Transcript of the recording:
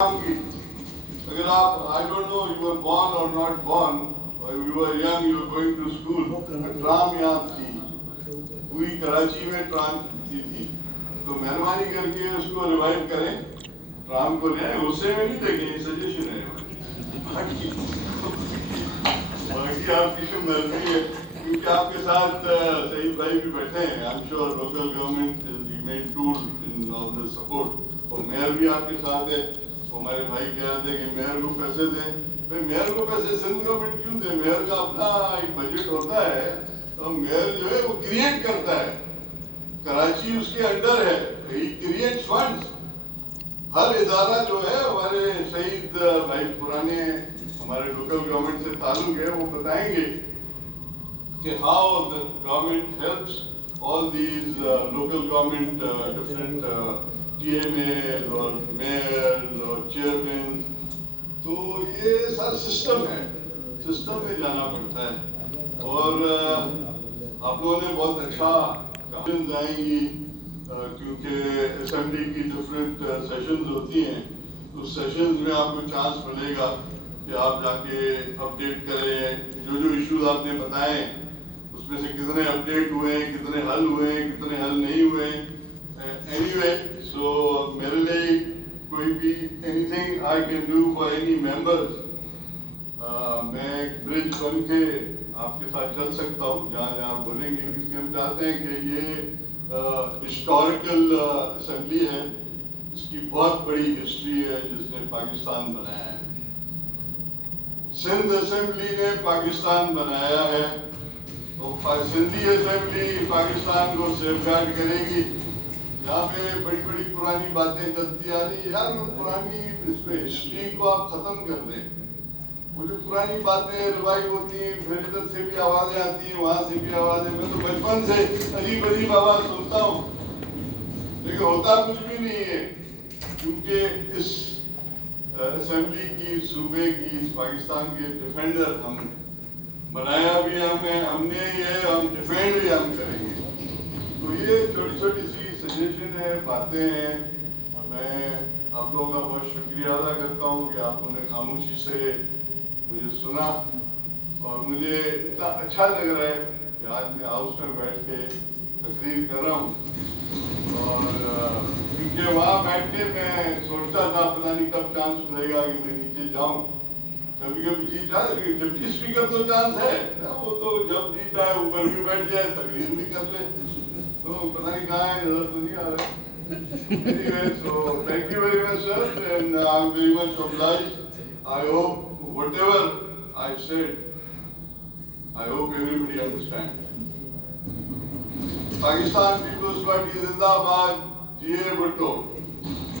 अगर आप I don't know you were born or not born, or you were young, you were going to school, tram याद थी, पूरी कराची में tram थी, तो मेहरबानी करके उसको रिवाइव करें, ट्राम को लें, उससे में नहीं देखें, सजेशन है, बाकी आपकी मर्जी है, क्योंकि आपके साथ सईद भाई भी बैठे हैं, I'm sure local government is the main tool in all the support, और मेयर भी आपके साथ है, हमारे भाई कह रहे थे कि मेयर को पैसे दें, भाई मेयर को पैसे सिंध गवर्नमेंट क्यों दे, मेयर का अपना एक बजट होता है, तो मेयर जो है वो क्रिएट करता है, कराची उसके अंडर है, ही क्रिएट फंड्स, हर इदारा जो है हमारे शहीद भाई पुराने हमारे लोकल गवर्नमेंट से ताल्लुक है, वो बताएंगे कि how the government helps all these local government different TMAs और mayors और chairmen, तो ये सारा सिस्टम है, सिस्टम में जाना पड़ता है और आप लोगों ने बहुत अच्छा कहानियाँ आएंगी क्योंकि असेंबली की डिफरेंट सेशंस होती हैं, तो सेशंस में आपको चांस मिलेगा कि आप जाके अपडेट करें, जो इश्यूज आपने बताए उसमें से कितने अपडेट हुए, कितने हल हुए, कितने हल नहीं हुए, anyway, so मेरे लिए कोई भी anything I can do for any members, मैं एक ब्रिज बन के आपके साथ चल सकता हूँ जहाँ जहाँ बोलेंगे, क्योंकि हम चाहते हैं कि ये हिस्टोरिकल असेंबली है, इसकी बहुत बड़ी हिस्ट्री है जिसने पाकिस्तान बनाया है, सिंध असेंबली ने पाकिस्तान बनाया है, तो सिंधी असेंबली पाकिस्तान को सेफगार्ड करेगी, जहाँ पे बड़ी बड़ी पुरानी बातें चलती आ रही, यार पुरानी इस पे हिस्ट्री को आप खत्म कर दें, वो जो पुरानी बातें रिवाइव होती हैं, फिर इधर से भी आवाजें आती हैं, वहाँ से भी आवाजें, मैं तो बचपन से अजीब अजीब आवाज सुनता हूँ, लेकिन होता कुछ भी नहीं है, क्योंकि इस असेंबली की सूबे की पाकिस्तान के डिफेंडर हम बनाया भी हमने ये हम डिफेंड भी हम करेंगे, तो ये छोटी छोटी सी सजेशन है, बातें हैं, मैं आप लोगों का बहुत शुक्रिया अदा करता हूँ कि आप लोगों ने खामोशी से मुझे सुना और मुझे इतना अच्छा लग रहा है कि आज मैं हाउस में बैठ के तकरीर कर रहा हूँ और क्योंकि वहाँ बैठ के मैं सोचता था पता नहीं कब चांस मिलेगा कि मैं नीचे जाऊँ, कभी कभी जी चाहे डिप्टी स्पीकर तो चांस है, वो तो जब जी चाहे ऊपर भी बैठ जाए तकरीर भी कर ले, तो पता नहीं कहाँ है, नजर तो नहीं आ रहा है। Anyway, so thank you very much, sir, and I'm very much obliged. I hope whatever I said, I hope everybody understands. Pakistan People's Party Zindabad, G.A. Bhutto.